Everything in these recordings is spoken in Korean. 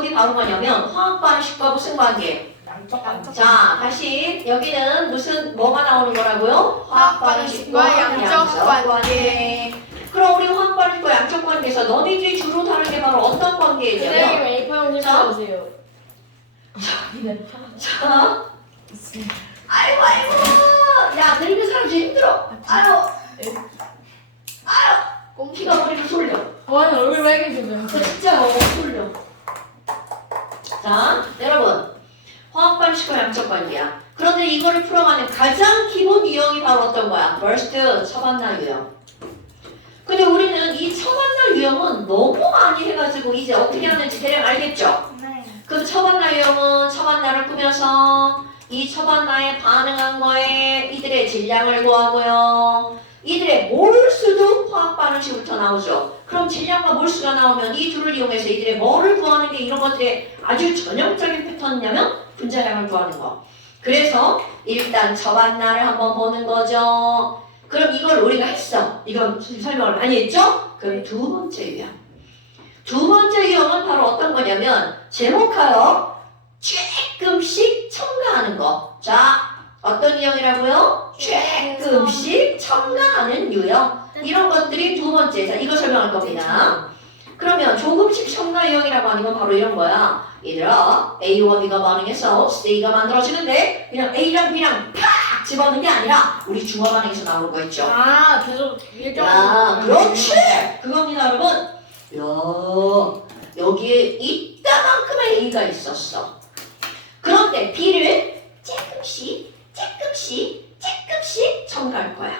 어디 바로 가냐면 화학 반응식과 무슨 관계? 자, 다시 여기는 무슨 뭐가 나오는 거라고요? 화학 반응식과 양적 관계. 그럼 우리 화학 반응식과 양적 관계에서 너희들이 주로 다른 게 바로 어떤 관계이냐면 선생님 A4 형식 자. 써주세요. 자, 아이고 야 늙은 사람 제일 힘들어. 아유 피가 머리를 쏠려. 아니 얼굴 빨개지면. 진짜 머리 쏠려. 자, 여러분 화학 반응식과 양적 관계야. 그런데 이거를 풀어가는 가장 기본 유형이 바로 어떤 거야? first 처반나 유형. 근데 우리는 이 처반나 유형은 너무 많이 해가지고 이제 어떻게 하는지 대략 알겠죠? 네. 그 처반나 유형은 처반나를 꾸며서 이 처반나에 반응한 거에 이들의 질량을 구하고요. 이들의 몰수도 화학 반응식부터 나오죠. 그럼 질량과 몰수가 나오면 이 둘을 이용해서 이들의 뭐를 구하는 게 이런 것들의 아주 전형적인 패턴이냐면 분자량을 구하는 거. 그래서 일단 처반나를 한번 보는 거죠. 그럼 이걸 우리가 했어. 이건 설명을 많이 했죠? 그럼 두 번째 유형. 두 번째 유형은 바로 어떤 거냐면 제목하여 조금씩 첨가하는 거. 자, 어떤 유형이라고요? 조금씩 첨가하는 유형. 이런 것들이 두 번째. 자, 이거 설명할 겁니다. 그러면 조금씩 첨가 유형이라고 하는 건 바로 이런 거야. 얘들아, A와 B가 반응해서 C가 만들어지는데 그냥 A랑 B랑 팍 집어넣는 게 아니라 우리 중화 반응에서 나오는 거 있죠. 아 계속 일정. 야, 그렇지. 그겁니다, 여러분. 야, 여기에 이따만큼의 A가 있었어. 그런데 B를 조금씩 첨가할 거야.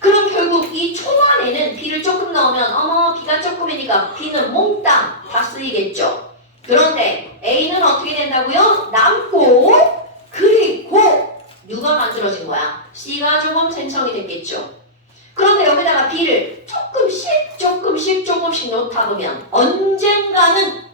그럼 결국 이 초반에는 B를 조금 넣으면 어머 B가 조금이니까 B는 몽땅 다 쓰이겠죠. 그런데 A는 어떻게 된다고요? 남고 그리고 누가 만들어진 거야? C가 조금 생성이 됐겠죠. 그런데 여기다가 B를 조금씩 넣다 보면 언젠가는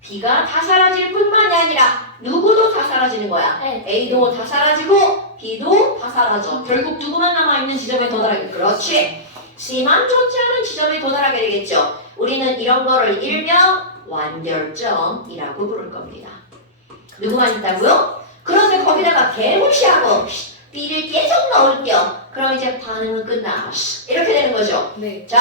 B가 다 사라질 뿐만이 아니라 누구도 다 사라지는 거야. 네. A도 다 사라지고 B도 다 사라져. 결국 누구만 남아있는 지점에 도달하게. 그렇지. C만 존재하는 지점에 도달하게 되겠죠. 우리는 이런 거를 일명 완결점이라고 부를 겁니다. 누구만 있다고요? 그런데 거기다가 개무시하고 B를 계속 넣을게요. 그럼 이제 반응은 끝나. 이렇게 되는 거죠. 네. 자,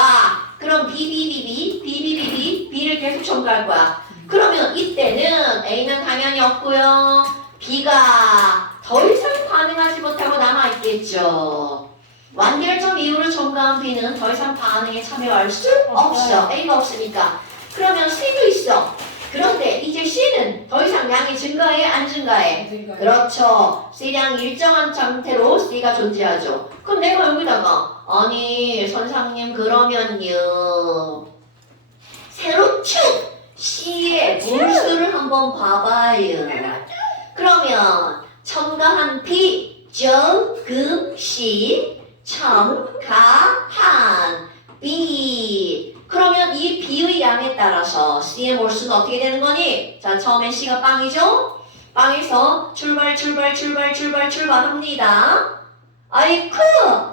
그럼 B를 계속 첨가할 거야. 그러면 이때는 A는 당연히 없고요. B가 더 이상 반응하지 못하고 남아있겠죠. 완결점 이후로 첨가한 B는 더 이상 반응에 참여할 수 없어. A가 없으니까. 그러면 C도 있어. 그런데 이제 C는 더 이상 양이 증가해 안 증가해? 그렇죠. C량 일정한 상태로 C가 존재하죠. 그럼 내가 여기다가 아니 선생님 그러면요 세로축 C의 몰수를 한번 봐봐요. 그러면 첨가한 B 조금씩 첨가한 B. 그러면 이 B의 양에 따라서 C의 몰수는 어떻게 되는 거니? 자, 처음에 C가 빵이죠? 빵에서 출발합니다. 아이쿠!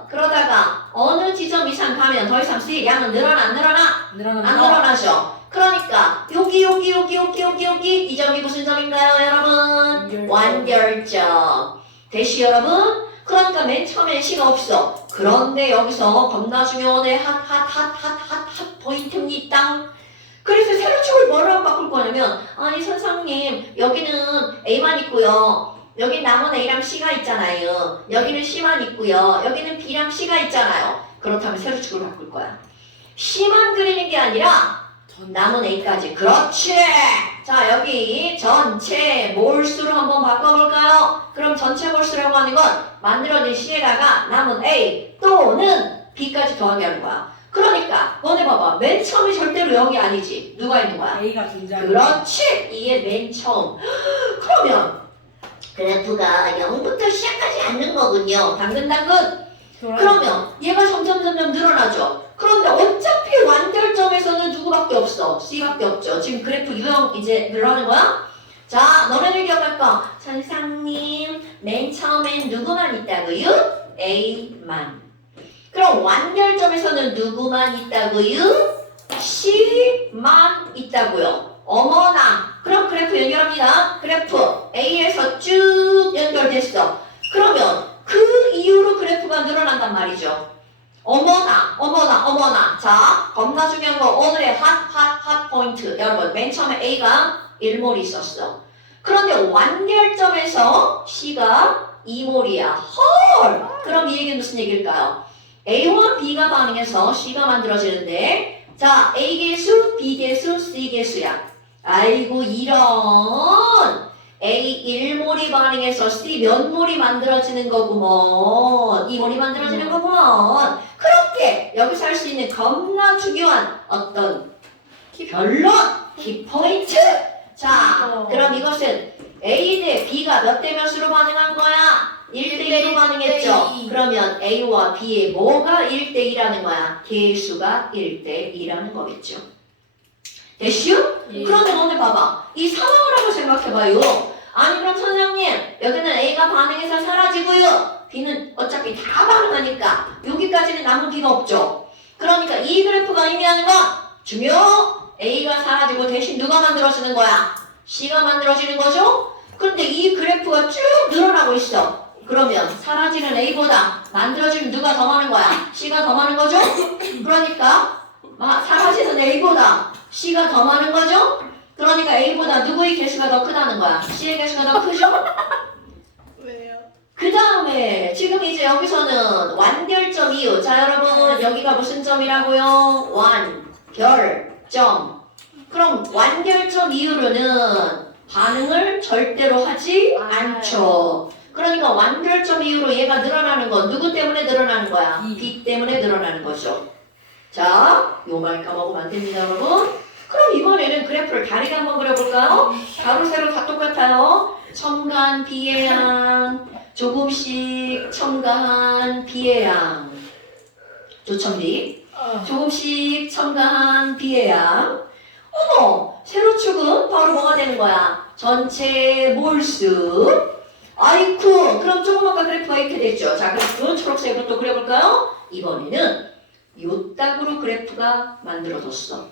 그러다가 어느 지점 이상 가면 더 이상 C의 양은 늘어나 안 늘어나? 안 늘어나죠. 그러니까 여기 이 점이 무슨 점인가요, 여러분? 완결점. 대시 여러분? 그러니까 맨 처음엔 C가 없어. 그런데 여기서 겁나 중요한 핫 포인트입니다. 그래서 세로축을 뭐라고 바꿀 거냐면 아니 선생님 여기는 A만 있고요. 여기 남은 A랑 C가 있잖아요. 여기는 C만 있고요. 여기는 B랑 C가 있잖아요. 그렇다면 세로축을 바꿀 거야. C만 그리는 게 아니라 남은 A까지. 그렇지. 자, 여기 전체 몰수로 한번 바꿔볼까요? 그럼 전체 몰수라고 하는 건 만들어진 C에다가 남은 A 또는 B까지 더하게 하는 거야. 그러니까 너네 봐봐. 맨 처음이 절대로 0이 아니지. 누가 있는 거야? A가 존재하는. 그렇지. 이게 맨 처음. 그러면 그래프가 0부터 시작하지 않는 거군요. 당근. 그러면 얘가 점점 늘어나죠. 그런데 어차피 완결점에서는 누구밖에 없어? C밖에 없죠. 지금 그래프 유형 이제 늘어나는 거야? 자, 너네들 기억할까? 선생님, 맨 처음엔 누구만 있다고요? A만. 그럼 완결점에서는 누구만 있다고요? C만 있다고요. 어머나. 그럼 그래프 연결합니다. 그래프 A에서 쭉 연결됐어. 그러면 그 이후로 그래프가 늘어난단 말이죠. 어머나, 어머나, 어머나. 자, 겁나 중요한 거 오늘의 핫 포인트. 여러분, 맨 처음에 A가 1몰 있었어. 그런데 완결점에서 C가 2몰이야. 헐! 그럼 이 얘기는 무슨 얘기일까요? A와 B가 반응해서 C가 만들어지는데, 자, A 개수, B 개수, C 개수야. 아이고, 이런. A 1몰이 반응해서 C 몇 몰이 만들어지는 거구먼. 2몰이 만들어지는 거구먼. 그렇게 여기서 할 수 있는 겁나 중요한 어떤 결론, 키포인트. 자, 그럼 이것은 A 대 B가 몇 대 몇으로 반응한 거야? 1대 2로 반응했죠. 그러면 A와 B의 뭐가 1대 2라는 거야? 개수가 1대 2라는 거겠죠. 됐슈? 예. 그런데 너네 봐봐. 이 상황을 한번 생각해봐요. 아니 그럼 선생님 여기는 A가 반응해서 사라지고요. B는 어차피 다 반응하니까 여기까지는 남은 B가 없죠. 그러니까 이 그래프가 의미하는 건 중요. A가 사라지고 대신 누가 만들어지는 거야? C가 만들어지는 거죠? 근데 이 그래프가 쭉 늘어나고 있어. 그러면 사라지는 A보다 만들어지는 누가 더 많은 거야? C가 더 많은 거죠? 그러니까 사라지는 A보다 C가 더 많은 거죠? 그러니까 A보다 누구의 개수가 더 크다는 거야? C의 개수가 더 크죠? 왜요? 그 다음에 지금 이제 여기서는 완결점 이유. 자 여러분 여기가 무슨 점이라고요? 완결점. 그럼 완결점 이후로는 반응을 절대로 하지 않죠. 그러니까 완결점 이후로 얘가 늘어나는 건 누구 때문에 늘어나는 거야? B 때문에 늘어나는 거죠. 자, 요 말 까먹으면 안 됩니다 여러분. 그럼 이번에는 그래프를 다르게 한번 그려볼까요? 가로 세로 다 똑같아요. 첨가한 B의 양, 조금씩 첨가한 B의 양, 조첨비. 조금씩 첨가한 B의 양. 어머, 세로축은 바로 뭐가 되는 거야? 전체 몰수. 아이쿠, 그럼 조금 아까 그래프가 이렇게 됐죠. 자, 그래프 초록색으로 또 그려볼까요? 이번에는 요딱으로 그래프가 만들어졌어.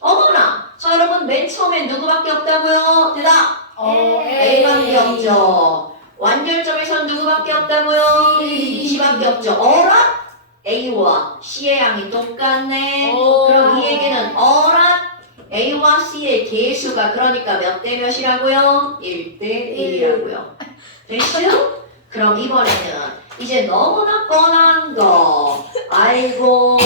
어머나! 자 여러분 맨 처음에 누구밖에 없다고요? 대답! A밖에 없죠. 완결점에선 누구밖에 없다고요? C밖에 없죠. 어라? A와 C의 양이 똑같네. 그럼 이 얘기는 어라? A와 C의 개수가 그러니까 몇 대 몇이라고요? 1대 1이라고요. 됐죠? 그럼 이번에는 이제 너무나 뻔한 거. 아이고,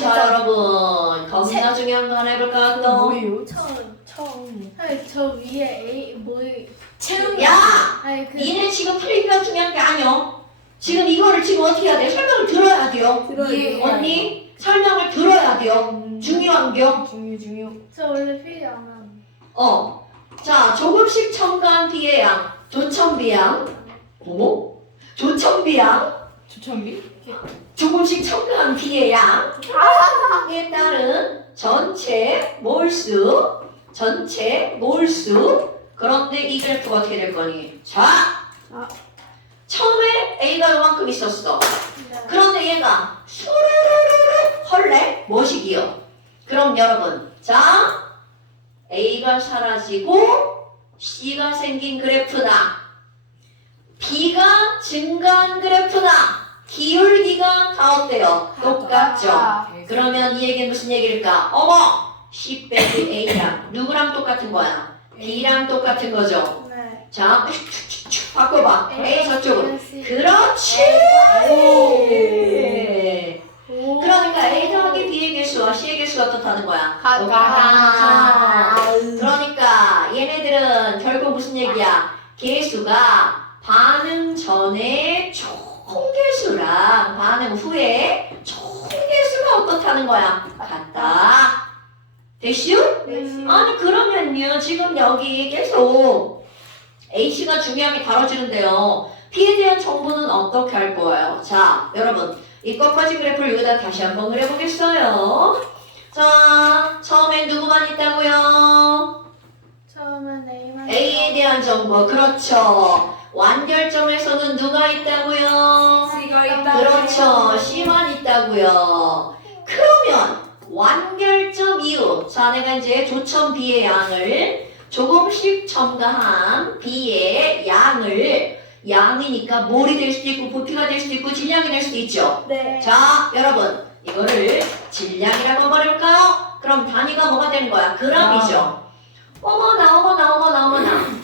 자 여러분 겁나 중요한 거 하나 해볼까 또? 뭐예요? 처음. 아니 저 위에 A 뭐이 채우기. 야! 아니 그 니네 지금 풀리기가 중요한 게 아니요. 지금 이거를 지금 어떻게 해야 돼? 설명을 들어야 돼요. 예. 언니 설명을 들어야 돼요. 중요한 겨. 중요. 저 원래 필요 안 함. 자 조금씩 첨가한 B의 양, 조첨비 양. 어머? 조첨비 양. 조천비? 조금씩 첨가한 B의 양에 따른 전체 몰수. 그런데 이 그래프가 어떻게 될 거니? 자, 처음에 A가 요만큼 있었어. 그런데 얘가 수르르르 헐래 뭐시기요? 그럼 여러분, 자 A가 사라지고 C가 생긴 그래프다. B가 증가한 그래프다. 기울기가 다 어때요? 똑같죠? 그러면 이 얘기는 무슨 얘기일까? 어머! C 빼기 A랑 누구랑 똑같은 거야? B랑 똑같은 거죠? 네. 자, 바꿔봐. A 저쪽은. 그렇지! 그러니까 A 더하기 B의 개수와 C의 개수가 어떻다는 거야? 똑같아. 그러니까 얘네들은 결국 무슨 얘기야? 개수가 반응 전에 총개수랑 반응 후에 총개수가 어떻다는 거야? 같다. 됐슈? 아니 그러면요 지금 여기 계속 A씨가 중요하게 다뤄지는데요. B에 대한 정보는 어떻게 할 거예요? 자 여러분 이 꺾어진 그래프를 여기다 다시 한번 그려보겠어요. 자 처음엔 누구만 있다고요? 처음엔 A만. A에 대한 정보 그렇죠. 완결점에서는 누가 있다고요? C가 있다. 그렇죠. C만 있다고요. 그러면 완결점 이후. 자, 내가 이제 조점 B의 양을 조금씩 첨가한 B의 양이니까 몰이 될 수도 있고 부피가 될 수도 있고 질량이 될 수도 있죠. 네. 자, 여러분 이거를 질량이라고 한번 해볼까요? 그럼 단위가 뭐가 되는 거야? 그람이죠. 어머나.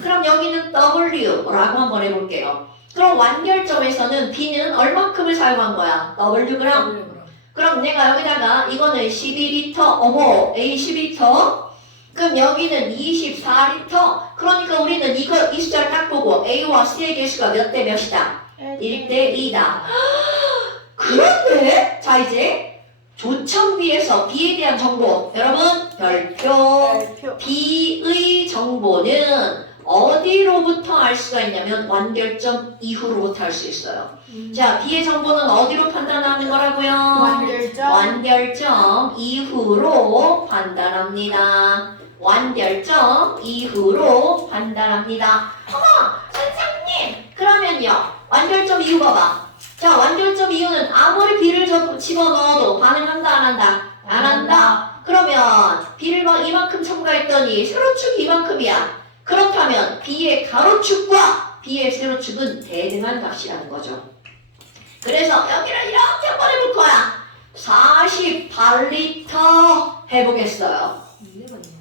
그럼 여기는 W라고 한번 해볼게요. 그럼 완결점에서는 B는 얼만큼을 사용한 거야? W 그람. 그럼 내가 여기다가 이거는 12리터, A 12리터. 그럼 여기는 24리터. 그러니까 우리는 이 숫자를 딱 보고 A와 C의 개수가 몇 대 몇이다? 1대 2다. 그런데 자 이제 조점 B에서 B에 대한 정보 여러분 별표 B의 정보는 어디로부터 알 수가 있냐면 완결점 이후로부터 알 수 있어요. 자 B의 정보는 어디로 판단하는 거라고요? 완결점 이후로 판단합니다. 완결점 이후로 판단합니다. 어머 선생님 그러면요 완결점 이후 봐봐. 자 완결점 이후는 아무리 B를 집어넣어도 반응한다 안 한다? 안 한다. 그러면 B를 막 이만큼 첨가했더니 세로축이 이만큼이야. 그렇다면 B의 가로축과 B의 세로축은 대등한 값이라는 거죠. 그래서 여기를 이렇게 한번 해볼 거야. 48리터 해보겠어요.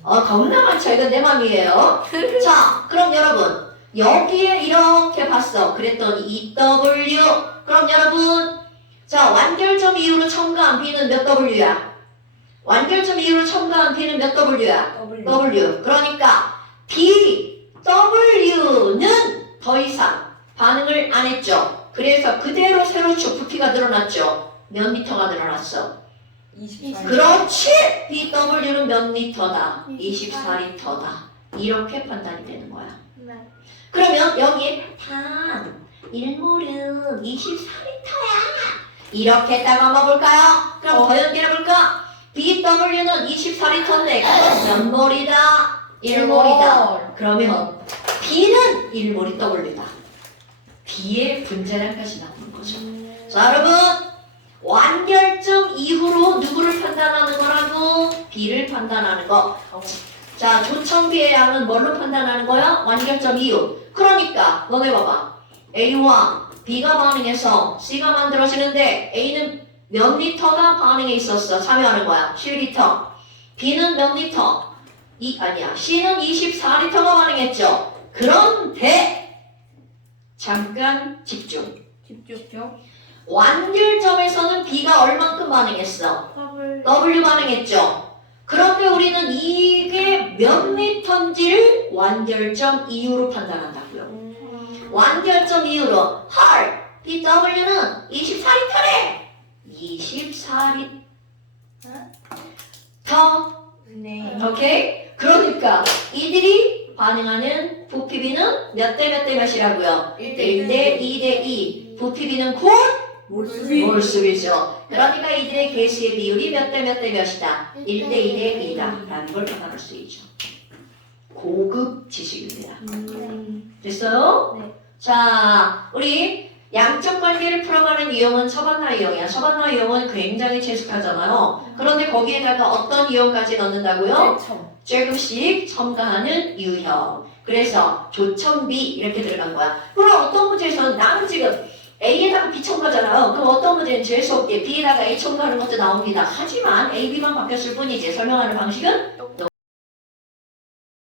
겁나 많죠. 이건 내 맘이에요. 자, 그럼 여러분 여기에 이렇게 봤어. 그랬더니 EW. 그럼 여러분 자 완결점 이후로 첨가한 B는 몇 W야? 완결점 이후로 첨가한 B는 몇 W야? W. 그러니까 BW는 더 이상 반응을 안 했죠. 그래서 그대로 세로축 부피가 늘어났죠. 몇 리터가 늘어났어? 24. 그렇지! BW는 몇 리터다? 24리터다. 이렇게 판단이 되는 거야. 네. 그러면 여기에 단 1몰은 24리터야. 이렇게 했다가 한번 볼까요? 그럼 더 연결해볼까? BW는 24리터인데 몇 몰이다? 1몰이다. 그러면 B는 1몰이 W다. B의 분자량까지 나오는 거죠. 자 여러분 완결점 이후로 누구를 판단하는 거라고? B를 판단하는 거. 자 조점 B의 양은 뭘로 판단하는 거야? 완결점 이후. 그러니까 너네 봐봐. A와 B가 반응해서 C가 만들어지는데 A는 몇 리터가 반응에 있었어? 참여하는 거야. 10리터. B는 몇 리터? C는 24리터가 반응했죠. 그런데 잠깐 집중. 완결점에서는 B가 얼만큼 반응했어? W 반응했죠. 그런데 우리는 이게 몇 리터인지를 완결점 이후로 판단한다고요. 완결점 이후로 헐! BW는 24리터래! 24리터 네. 오케이? 그러니까 이들이 반응하는 부피비는 몇 대 몇 대 몇이라고요? 1대 2대 2 부피비는 곧 몰수비죠. 그러니까 이들의 개수의 비율이 몇 대 몇 대 몇이다? 1대 2대 2다 라는 걸 판단할 수 있죠. 고급 지식입니다. 됐어요? 네. 자, 우리 양적 관계를 풀어가는 유형은 서반나 유형이야. 서반나 유형은 굉장히 제숙하잖아요. 그런데 거기에다가 어떤 유형까지 넣는다고요? 조금씩 첨가하는 유형. 그래서 조첨비 이렇게 들어간 거야. 그럼 어떤 문제에서는 나는 지금 A에다가 B 첨가잖아요. 그럼 어떤 문제는 재수없게 B에다가 A 첨가하는 것도 나옵니다. 하지만 A, B만 바뀌었을 뿐이지 설명하는 방식은